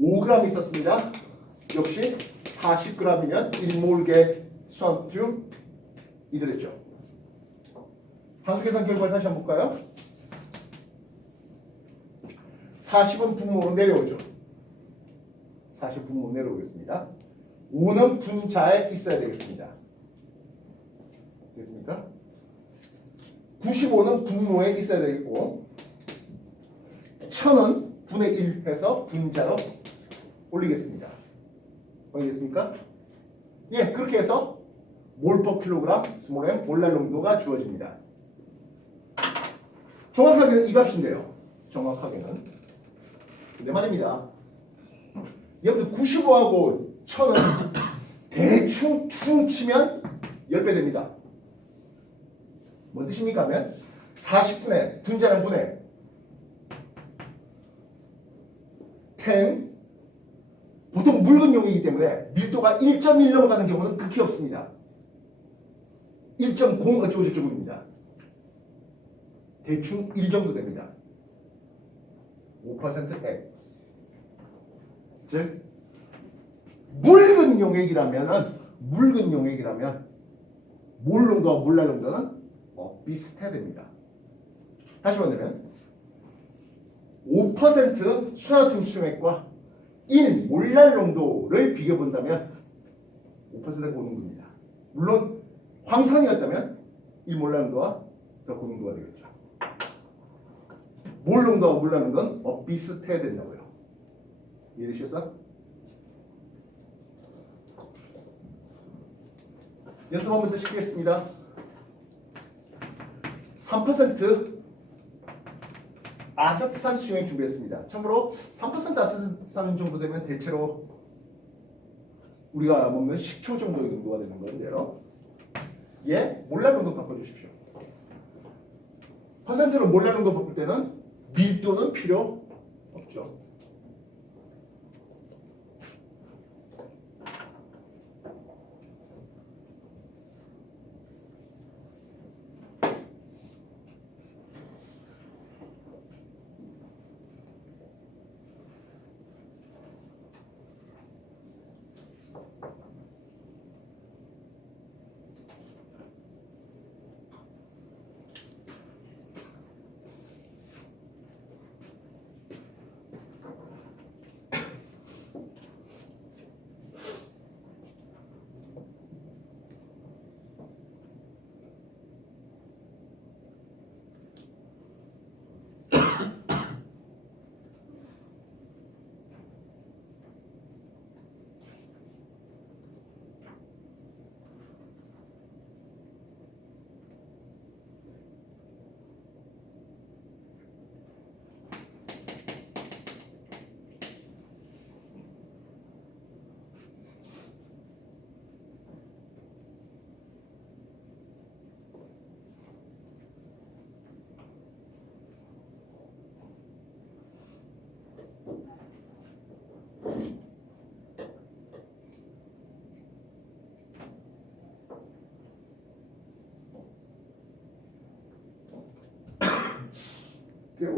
5g 있었습니다. 역시 40g이면 1몰계 수학중 이들했죠. 산수 계산 결과를 다시 한번 볼까요? 40은 분모로 내려오죠. 40 분모 내려오겠습니다. 5는 분자에 있어야 되겠습니다. 됐습니까? 95는 분모에 있어야 되겠고 1000은 분의 1 해서 분자로 올리겠습니다. 알겠습니까? 예, 그렇게 해서 몰/킬로그램 스몰 m 몰랄 농도가 주어집니다. 정확하게는 이 값인데요. 정확하게는. 근데 말입니다. 여러분들 95하고 1000은 대충 퉁 치면 10배 됩니다. 뭔 뜻입니까? 하면 40분의 분자량 분의 10 보통 묽은용이기 때문에 밀도가 1.1 넘어가는 경우는 극히 없습니다. 1.0 어쩌고저쩌고입니다. 대충 1 정도 됩니다. 5% X 즉 묽은 용액이라면 몰 농도와 몰랄 농도는 비슷해야 됩니다. 다시 말하면 5% 수화나트륨 수용액과 1 몰랄 농도를 비교본다면 5%가 고농도입니다. 물론 황산이었다면 1 몰랄 농도와 더 고농도가 되겠죠. 몰 농도와 몰랄 농도는 비슷해야 된다고요. 이해되셨어? 연습 한번 더 시키겠습니다. 3% 아세트산 수용액 준비했습니다. 참고로 3% 아세트산 정도 되면 대체로 우리가 먹는 식초 정도의 농도가 되는 건데요. 예, 몰랄 농도 바꿔주십시오. 퍼센트로 몰랄 농도 바꿀 때는 밀도는 필요 없죠.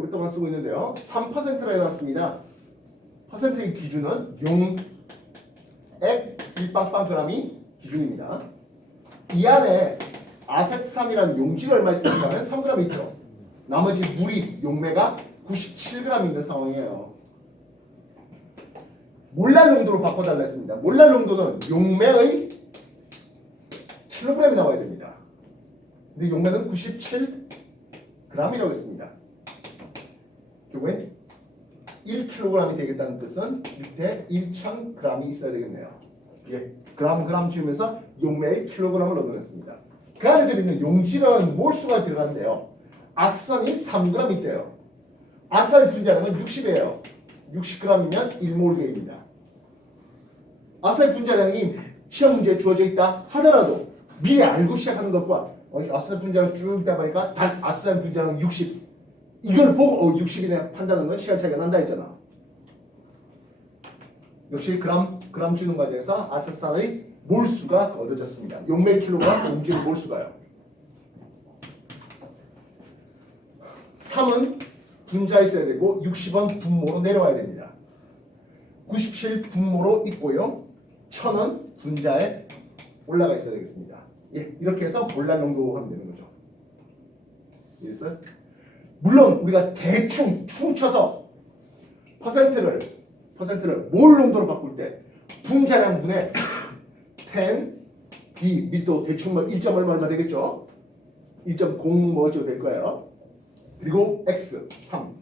오랫동안 쓰고 있는데요. 3%로 해놨습니다. 퍼센트의 기준은 용액 1빵빵g이 기준입니다. 이 안에 아세트산이라는 용질이 얼마 있습니까? 3g 있죠. 나머지 물이 용매가 97g 있는 상황이에요. 몰랄 농도로 바꿔달라 했습니다. 몰랄 농도는 용매의 킬로그램이 나와야 됩니다. 근데 용매는 97g이라고 했습니다. 결국엔 1kg이 되겠다는 뜻은 밑에 1000g이 있어야 되겠네요. 예, 그램 지으면서 용매의 킬로그램을 얻어냈습니다. 그 안에 들어있는 용질은 몰수가 들어간대요. 아세트산이 3g 있대요. 아세트산의 분자량은 60이에요. 60g이면 1몰계입니다. 아세트산 분자량이 시험 문제에 주어져 있다 하더라도 미리 알고 시작하는 것과 아세트산 분자량 쭉 있다 보니까 단 아세트산 분자량 60 이걸 보고 60이네 판단하는 건 시간 차이가 난다 했잖아. 역시 그램 주는 과정에서 아세트산의 몰수가 얻어졌습니다. 용매 킬로그램 용질 몰수가요. 3은 분자에 있어야 되고 60은 분모로 내려와야 됩니다. 97 분모로 있고요. 1000은 분자에 올라가 있어야 되겠습니다. 예, 이렇게 해서 몰랄 농도 하면 되는 거죠. 이해했어요? 물론 우리가 대충 퉁쳐서 퍼센트를 몰 농도로 바꿀 때 분자량분의 10 D 밀도 대충 뭐 1점 얼마 되겠죠? 1.0 뭐죠 될 거예요. 그리고 X 3.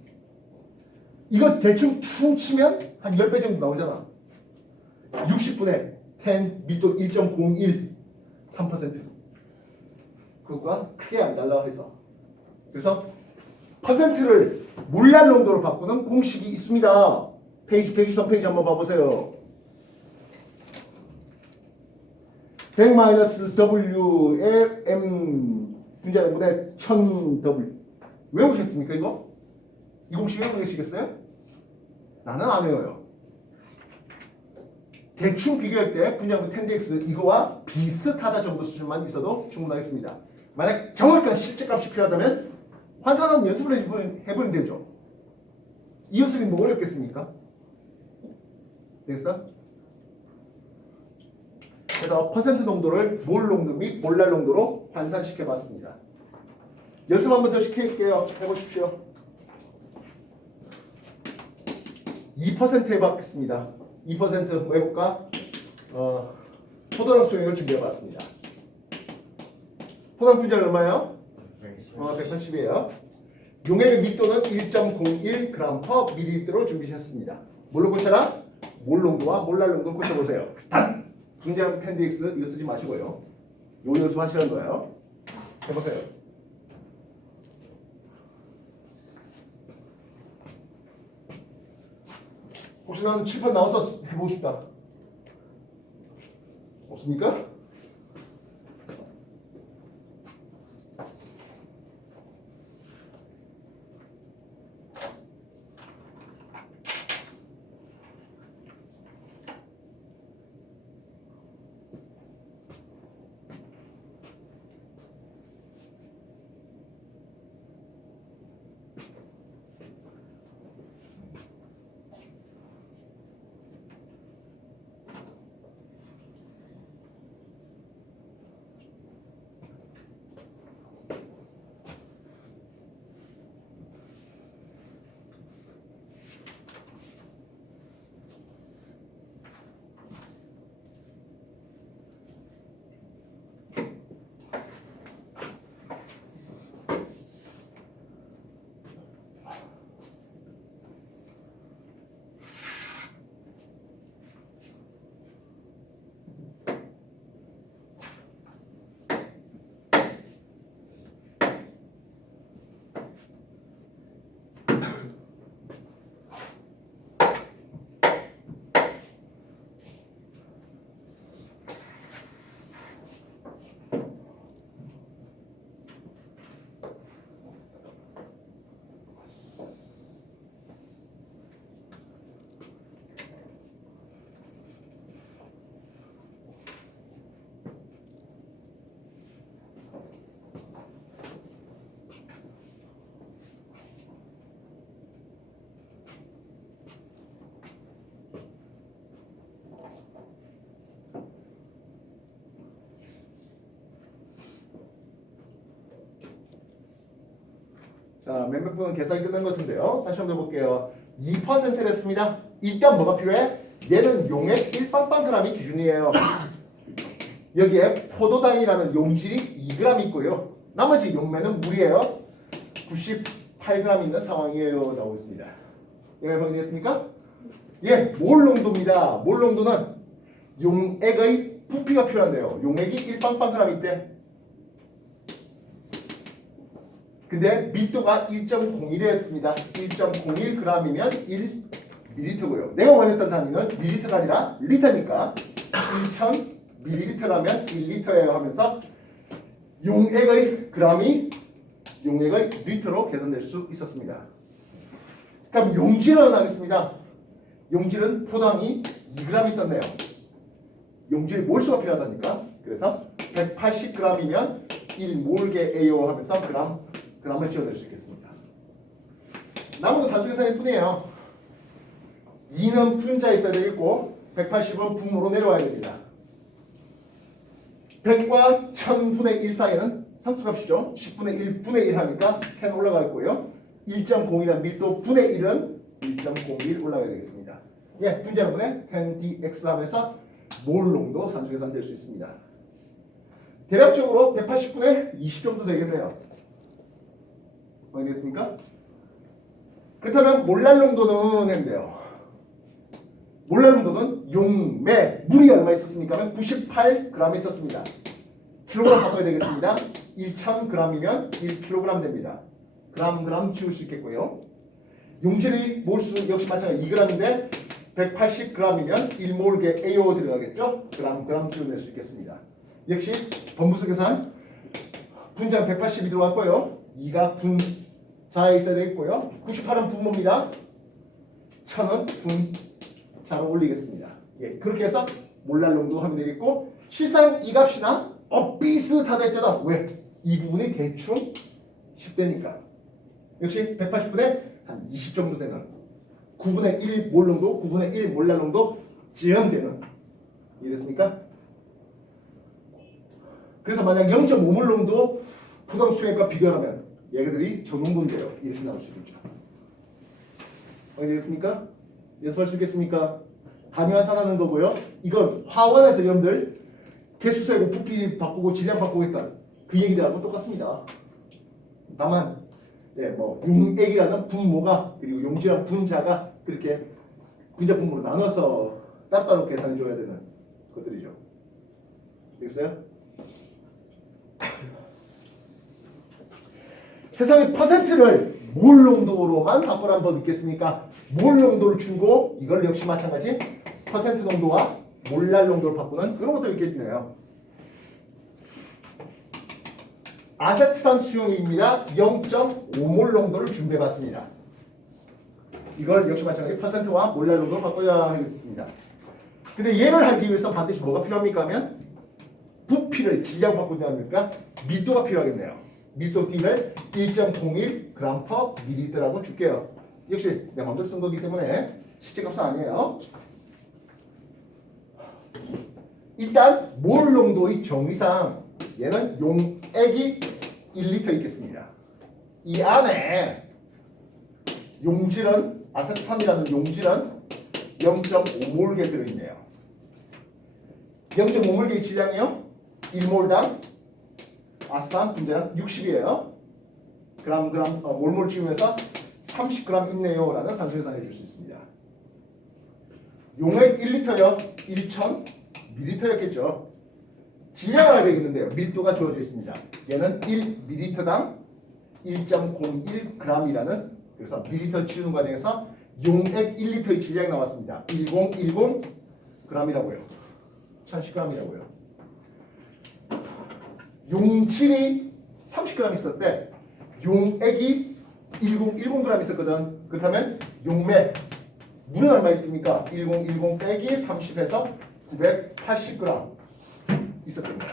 이거 대충 퉁치면 한 10배 정도 나오잖아. 60분의 10 밀도 1.01 3%. 그것과 크게 안 달라 해서. 그래서 퍼센트를 몰랄 농도로 바꾸는 공식이 있습니다. 페이지 123페이지 한번 봐보세요. 100-W의 M 분자량분의 1000W. 외우셨습니까 이거? 이 공식 외우시겠어요? 나는 안 외워요. 대충 비교할 때 분자량분 10dx 이거와 비슷하다 정도 수준만 있어도 충분하겠습니다. 만약 정확한 실제값이 필요하다면 환산하는 연습을 해보면 되죠. 이 연습이 뭐 어렵겠습니까? 되겠어? 그래서 퍼센트 농도를 몰 농도 및 몰랄 농도로 환산시켜 봤습니다. 연습 한 번 더 시킬게요. 해보십시오. 2% 해봤습니다. 2% 해볼까? 포도당 수용을 준비해 봤습니다. 포도당 분자 얼마예요? 180이에요. 용액의密도는 1.01g/ml로 준비하셨습니다. 뭘로 고쳐라? 몰 농도와 몰랄 농도 고쳐보세요. 단! 분자량 10dx 이거 쓰지 마시고요. 요 연습 하시는 거예요. 해보세요. 혹시 나는 칠판 나와서 해보고 싶다. 없습니까? 자, 몇몇 분은 계산이 끝난 것 같은데요. 다시 한번 해볼게요. 2%를 했습니다. 일단 뭐가 필요해? 얘는 용액 1빵빵g이 기준이에요. 여기에 포도당이라는 용질이 2g 있고요. 나머지 용매는 물이에요. 98g 있는 상황이에요. 나오고 있습니다. 이해가 정리됐습니까? 예, 몰 농도입니다. 몰 농도는 용액의 부피가 필요한데요. 용액이 1빵빵g 있대. 근데 밀도가 1.01이었습니다. 1.01g이면 1ml고요. 내가 원했던 단위는 ml가 아니라 리터니까 1000ml라면 1리터예요 하면서 용액의 g이 용액의 리터로 계산될 수 있었습니다. 그럼 용질은 하겠습니다. 용질은 포당이 2g 있었네요. 용질 몰수가 필요하다니까. 그래서 180g이면 1몰게예요 하면서 gram을 지어낼 수 있겠습니다. 남은 건 산수 계산일 뿐이에요. 2는 분자에 있어야 되겠고 180은 분모로 내려와야 됩니다. 100과 1000분의 1 사이에는 상수값이죠. 10분의 1, 분의 1 하니까 10 올라가 있고요. 1.01이란 밀도 분의 1은 1.01 올라가야 되겠습니다. 예, 분자분의 10dx 하면서 몰 농도 산수 계산될 수 있습니다. 대략적으로 180분의 20 정도 되겠네요. 확인됐습니까? 그렇다면 몰랄 농도는 했는데요. 몰랄 농도는 용매 물이 얼마 있었습니까? 98g 있었습니다. 킬로그램 바꿔야 되겠습니다. 1000g이면 1kg 됩니다. 그램 지울 수 있겠고요. 용질의 몰수 역시 마찬가지 2g인데 180g이면 1몰게 AO 들어가겠죠? 그램 지워낼 수 있겠습니다. 역시 번부수 계산 분자는 180이 들어왔고요. 2가 분자에 있어야 되겠고요. 98은 분모입니다. 1000은 분자로 올리겠습니다. 예, 그렇게 해서 몰랄 농도 하면 되겠고 실상 이 값이나 비슷하다 했잖아. 왜? 이 부분이 대충 10대니까. 역시 180분의 한 20 정도 되는 9분의 1 몰 농도, 9분의 1 몰랄 농도 쯤 되는. 이해됐습니까? 그래서 만약 0.5몰 농도 부담 수액과 비교하면 얘들이 저농도인데요. 이렇게 나올 수 있겠죠. 되겠습니까? 연습할 수 있겠습니까? 단위환산하는 거고요. 이건 화원에서 여러분들 개수세고 부피 바꾸고 질량 바꾸겠다. 그 얘기들하고 똑같습니다. 다만 용액이라는 분모가 그리고 용질이라는 분자가 그렇게 분자 분모로 나눠서 따로따로 계산해 줘야 되는 것들이죠. 되겠어요? 세상의 퍼센트를 몰 농도로만 바꾸라는 법 있겠습니까? 몰 농도를 주고 이걸 역시 마찬가지 퍼센트 농도와 몰랄 농도를 바꾸는 그런 것도 있겠네요. 아세트산 수용액입니다. 0.5몰 농도를 준비해봤습니다. 이걸 역시 마찬가지 퍼센트와 몰랄 농도로 바꿔야 하겠습니다. 근데 얘를 하기 위해서 반드시 뭐가 필요합니까 하면 부피를 질량 바꾸냐니까 밀도가 필요하겠네요. 밀도 D를 1.01g/ml라고 줄게요. 역시 내 마음대로 쓴 거기 때문에 실제 값은 아니에요. 일단 몰 농도의 정의상 얘는 용액이 1리터 있겠습니다. 이 안에 용질은 아세트산이라는 용질은 0.5몰게 들어있네요. 0.5몰게의 질량이요. 1몰당 아산 분자량 60이에요. 몰몰 지우면서 30g 있네요 라는 산수 계산해 줄 수 있습니다. 용액 1리터요. 1000ml였겠죠. 질량을 알아야 되겠는데요. 밀도가 주어져 있습니다. 얘는 1ml당 1.01g이라는 그래서 밀리터 치우는 과정에서 용액 1리터의 질량이 나왔습니다. 1010g이라고요. 1010g이라고요. 용질이 30g 있었대. 용액이 1010g 있었거든. 그렇다면 용매 물은 얼마 있습니까? 1010 빼기 30에서 980g 있었거든요.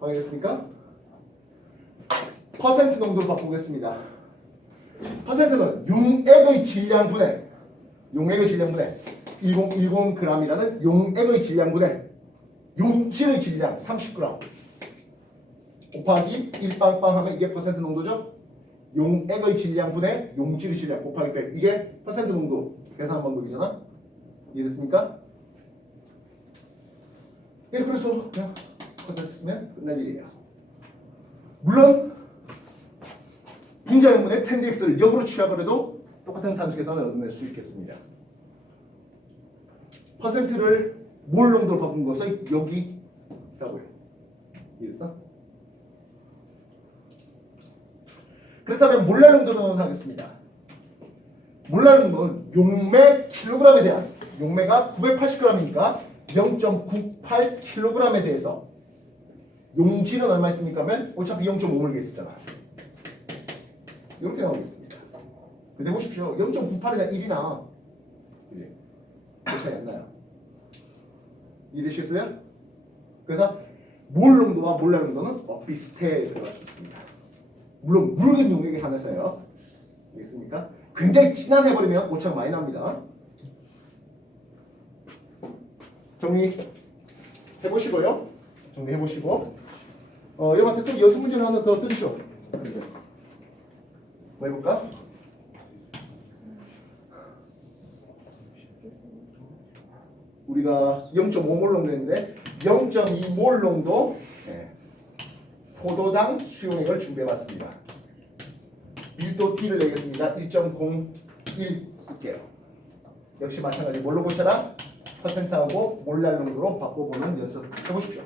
확인했습니까? 퍼센트 농도로 바꾸겠습니다. 퍼센트는 용액의 질량분의 1010g이라는 용액의 질량분의 용질의 질량 30g 곱하기 1빵빵 하면 이게 퍼센트 농도죠. 용액의 질량분의 용질의 질량 곱하기 100 이게 퍼센트 농도 계산한 방법이잖아. 이해됐습니까? 예, 그래서 그냥 퍼센트 쓰면 끝날 일이에요. 물론 분자용분의 10dx를 역으로 취합을 똑같은 산수 계산을 얻어낼 수 있겠습니다. 퍼센트를 몰 농도로 바꾼 것은 여기라고요. 이해했어? 그렇다면 몰랄 농도는 하겠습니다. 몰랄 농도는 용매 킬로그램에 대한 용매가 980g이니까 0.98kg에 대해서 용질은 얼마 있습니까? 하면 어차피 0.5몰게 있었잖아. 이렇게 나오겠습니다. 근데 보십시오. 0.98이나 1이나 그지? 그 차이 안 나요. 이해되시겠어요? 그래서 몰 농도와 몰랄 농도는 비슷해 들어갈 수 있습니다. 물론 물의 용액에 한해서요. 알겠습니까? 굉장히 진한 해버리면 오차가 많이 납니다. 정리해보시고요. 정리해보시고 여러분한테 또 연습 문제를 하나 더 드리죠. 뭐 해볼까? 우리가 0.5몰 농도 했는데 0.2몰 농도 포도당 수용액을 준비해봤습니다. 밀도 T를 내겠습니다. 1.01 쓸게요. 역시 마찬가지 뭘로 고쳐라? 퍼센트하고 몰랄 농도로 바꿔보는 연습 해보십시오.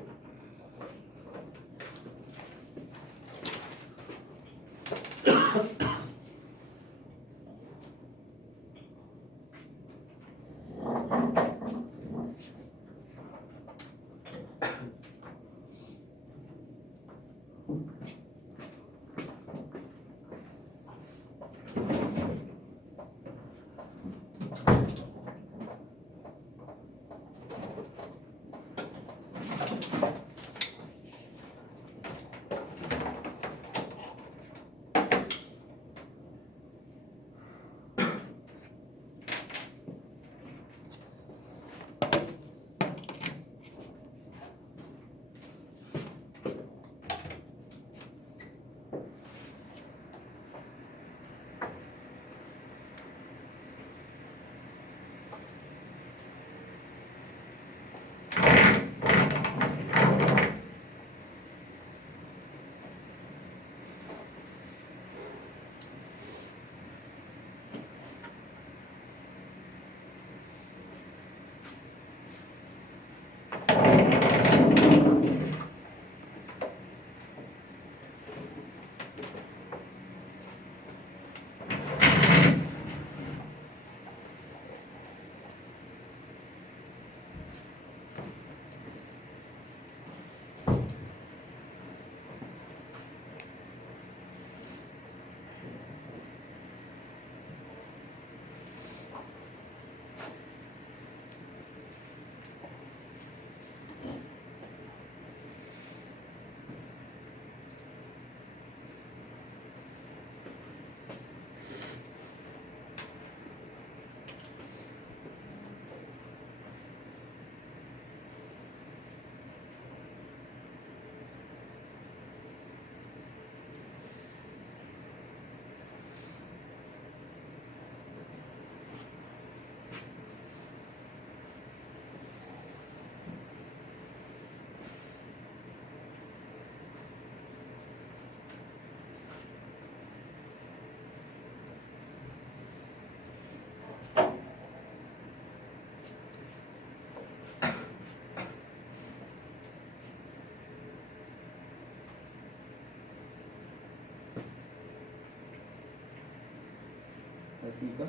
됐습니까?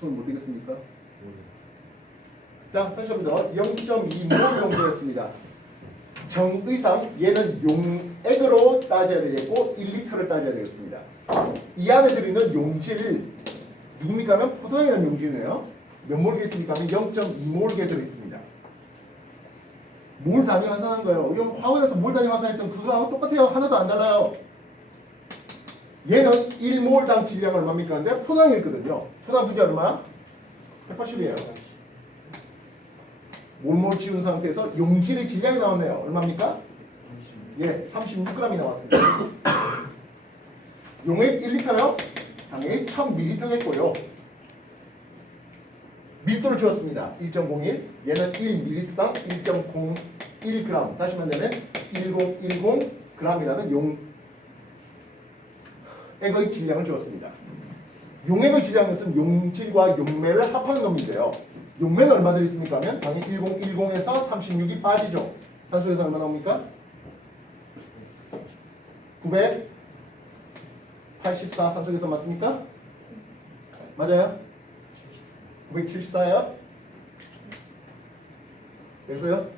손 못 되겠습니까? 자, 다시 한번 더 0.2몰 정도였습니다. 정의상 얘는 용액으로 따져야 되겠고 1리터를 따져야 되겠습니다. 이 안에 들어있는 용질 누굽니까 하면 포도당이라는 용질이네요. 몇 몰게 있습니까 하면 0.2몰게 들어있습니다. 몰 단위 환산한 거예요. 이건 화원에서 몰 단위 환산했던 그거하고 똑같아요. 하나도 안 달라요. 얘는 1몰당 질량 얼마입니까? 근데 포도당이 있거든요. 포도당 분자 얼마? 180이에요. 몰몰 지운 상태에서 용질의 질량이 나왔네요. 얼마입니까? 예, 36g이 나왔습니다. 용액 1리터요? 당연히 1000ml겠고요. 밀도를 주었습니다. 1.01. 얘는 1ml당 1.01g. 다시 말하면 1010g이라는 용액의 질량을 주었습니다. 용액의 질량은 용질과 용매를 합하는 놈인데요. 용매는 얼마 들어있습니까 하면 당연히 1010에서 36이 빠지죠. 산소에서 얼마 나옵니까? 984 산소에서 맞습니까? 맞아요? 974예요? 그래서요?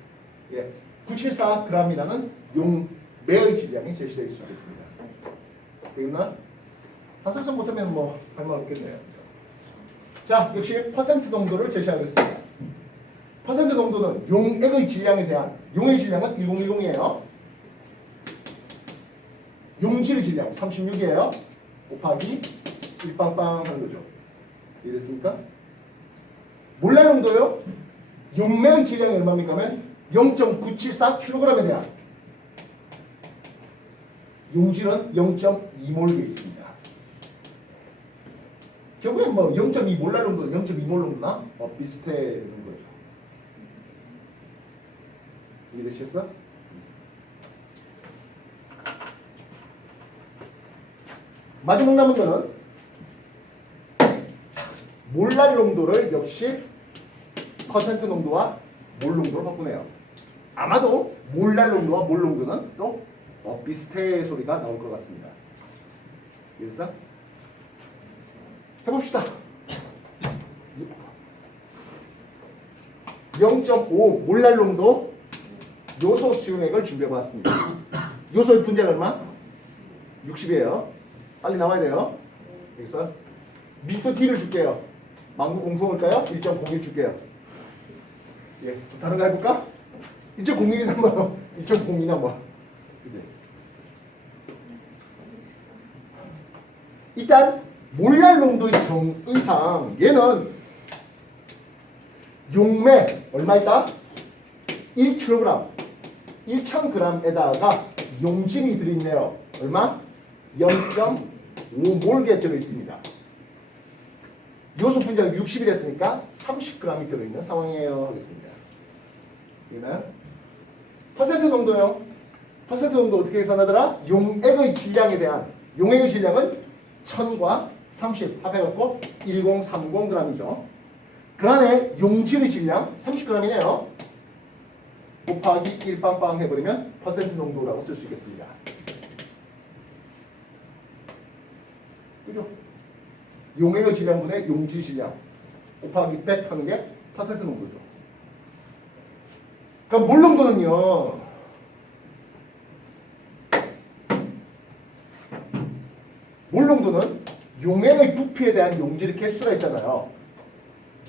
예, 974g이라는 용매의 질량이 제시될 수 있겠습니다. 되겠나? 산소에서 못하면 뭐 할 말 없겠네요. 자, 역시 퍼센트 농도를 제시하겠습니다. 퍼센트 농도는 용액의 질량에 대한 용의 질량은 1010이에요. 용질의 질량 36이에요. 곱하기 일빵빵 하는 거죠. 이해됐습니까? 몰랄 농도요. 용매의 질량이 얼마입니까? 하면 0.974kg에 대한 용질은 0.2몰 돼 있습니다. 결국엔 뭐 0.2몰랄 농도는 0.2몰 농도나 비슷해는 거죠. 이해되셨어? 마지막 남은 거는 몰랄 농도를 역시 퍼센트 농도와 몰 농도로 바꾸네요. 아마도 몰랄 농도와 몰 농도는 또 비슷해 소리가 나올 것 같습니다. 그래서 해봅시다. 0.5 몰랄 농도 요소 수용액을 준비해봤습니다. 요소의 분자가 얼마? 60이에요. 빨리 나와야 돼요. 여기서 미터 T를 줄게요. 망구 공통일까요? 1.01 줄게요. 예, 다른 거 해볼까? 2.01이 한번 2.02나 한번. 그지? 일단 몰랄 농도의 정의상 얘는 용매 얼마 있다? 1kg 1000g에다가 용진이 들어있네요. 얼마? 0.5몰 들어있습니다. 요소 분자가 60이랬으니까 30g이 들어있는 상황이에요. 하겠습니다. 이해나요? 퍼센트 농도요. 퍼센트 농도 어떻게 계산하더라? 용액의 질량에 대한 용액의 질량은 1000과 30 합해갖고 1030g이죠. 그 안에 용질의 질량 30g이네요. 곱하기 1빵빵 해버리면 퍼센트 농도라고 쓸 수 있겠습니다. 그죠? 용액의 질량분의 용질 질량 곱하기 100 하는 게 퍼센트 농도죠. 그럼 몰 농도는요. 몰 농도는 용액의 부피에 대한 용질의 개수가 있잖아요.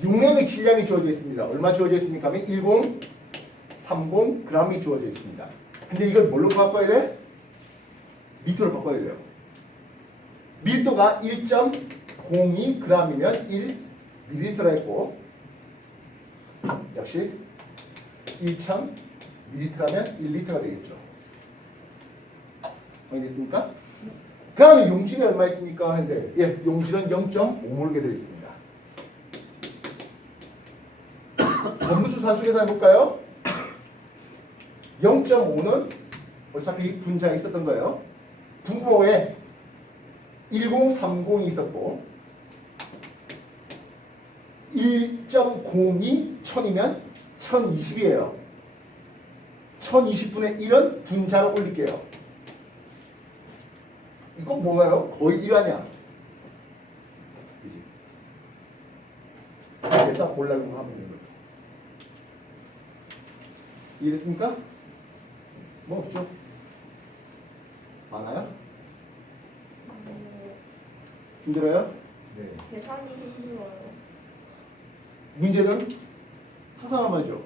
용액의 질량이 주어져 있습니다. 얼마 주어져 있습니까? 하면 1030g이 주어져 있습니다. 근데 이걸 뭘로 바꿔야 돼? 리터로 바꿔야 돼요. 밀도가 1.02g이면 1ml라 했고 역시 1000ml라면 1리터가 되겠죠. 알겠습니까? 그 다음에 용질이 얼마 있습니까? 했는데 예, 용질은 0.5몰게 되어 있습니다. 원부수 산수 계산해볼까요? 0.5는 어차피 분자에 있었던 거예요. 분모에 1030이 있었고 1.02 1000이면 1020이에요. 1020분의 1은 분자로 올릴게요. 이건 뭐가요? 거의 1 아니야. 그래서 몰라고 하면 되는 거죠. 이해됐습니까? 뭐 없죠? 많아요? 힘들어요? 네. 계산이 힘들어요. 문제는 항상 말이죠.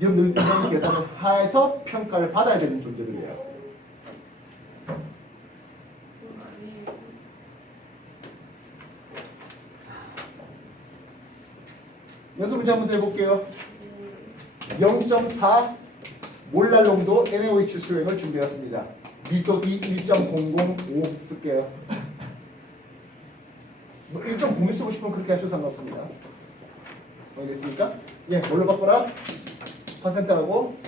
여러분들 이런 계산을 해서 평가를 받아야 되는 존재들이에요. 그건 아니에요. 연습 문제 한번 더 해볼게요. 0.4 몰랄 농도 NaOH 수용을 준비했습니다. 미터 D 1.005 쓸게요. 뭐 1.01 쓰고 싶으면 그렇게 하셔도 상관없습니다. 알겠습니까? 예, 뭘로 바꿔라? 퍼센트하고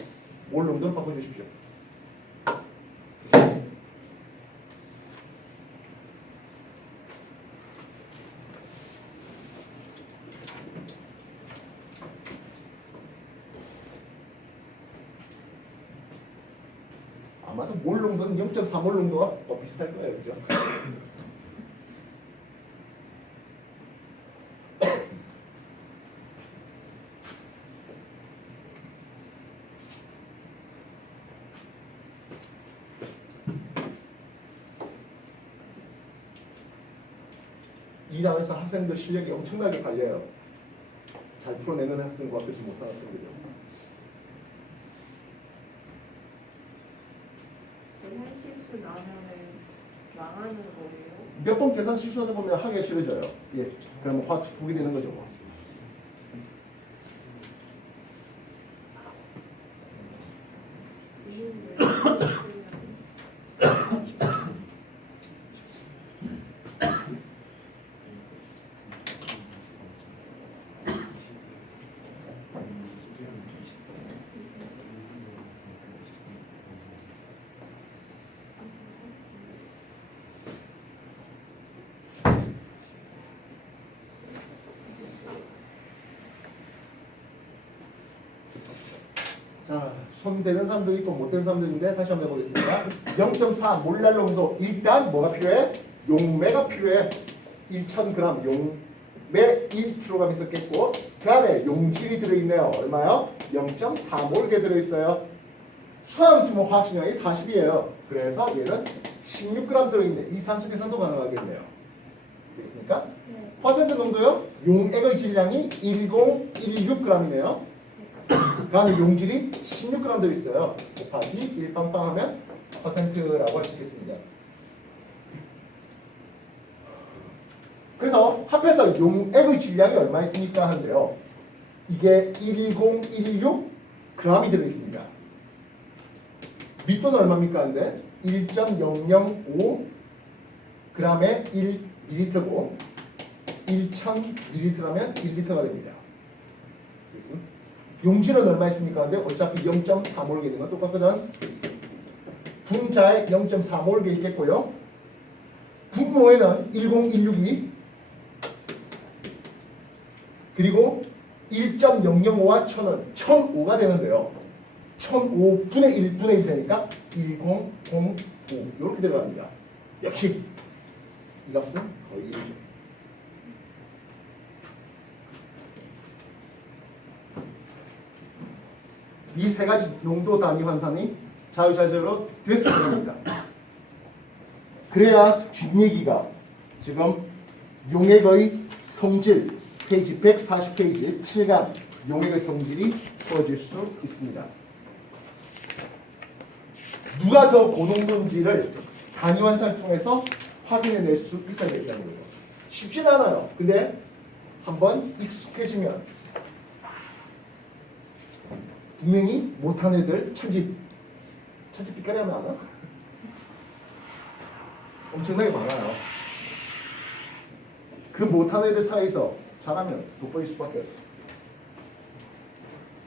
몰 농도로 바꿔주십시오. 아마도 몰 농도는 0.4몰 농도와 비슷할 거예요. 그죠? 이 단에서 학생들 실력이 엄청나게 갈려요. 잘 풀어내는 학생과 그렇지 못하는 학생들이요. 계산 실수 나면은 망하는 거예요. 몇 번 계산 실수하다 보면 하기가 싫어져요. 예, 그러면 화 보게 되는 거죠. 뭐. 자, 손 되는 사람도 있고 못 되는 사람도 있는데 다시 한번 해보겠습니다. 0.4 몰랄 농도. 일단 뭐가 필요해? 용매가 필요해. 1000g 용매 1kg 있었겠고 그 안에 용질이 들어있네요. 얼마요? 0.4몰게 들어있어요. 수화학팀은 화학식량이 40이에요. 그래서 얘는 16g 들어있네. 이 산수 계산도 가능하겠네요. 되겠습니까? 네. 퍼센트 농도요? 용액의 질량이 1016g이네요. 그 안에 용질이 16g 들어있어요. 곱하기 1 빵빵하면 퍼센트라고 할 수 있겠습니다. 그래서 합해서 용액의 질량이 얼마 있습니까? 하는데요. 이게 11016g이 들어있습니다.密도는 얼마입니까? 하는데 1.005 g에 1ml고 1000ml라면 1리터가 됩니다. 용질은 얼마 있습니까? 근데 어차피 0.4몰게 있는 건 똑같거든. 분자에 0.4몰게 있겠고요. 분모에는 10162 그리고 1.005와 1000은 1005가 되는데요. 1005분의 1분의 1 되니까 1005 이렇게 들어갑니다. 역시 이 값은 거의 1이죠. 이 세 가지 농도 단위 환산이 자유자재로 됐습니다. 그래야 뒷얘기가 지금 용액의 성질 페이지 140페이지 7강 용액의 성질이 풀어질 수 있습니다. 누가 더 고농도인지를 단위 환산을 통해서 확인해낼 수 있어야겠다는 거죠. 쉽진 않아요. 근데 한번 익숙해지면 분명히 못한 애들 천지 삐까리 하면 안 와? 엄청나게 많아요. 그 못한 애들 사이에서 잘하면 돋보일 수밖에 없어요.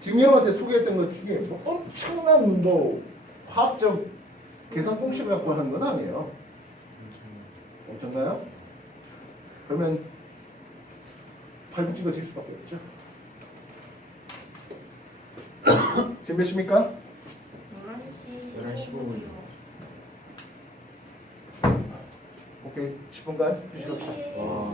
지금 여러분한테 소개했던 것 중에 뭐 엄청난 뭐 화학적 계산 공식을 갖고 하는 건 아니에요. 엄청나요? 그러면 팔뚝 찍어질 수밖에 없죠. 지금 몇 시입니까? 11시 15분이요. 오케이, 10분간 휴식합시다. 네. 와.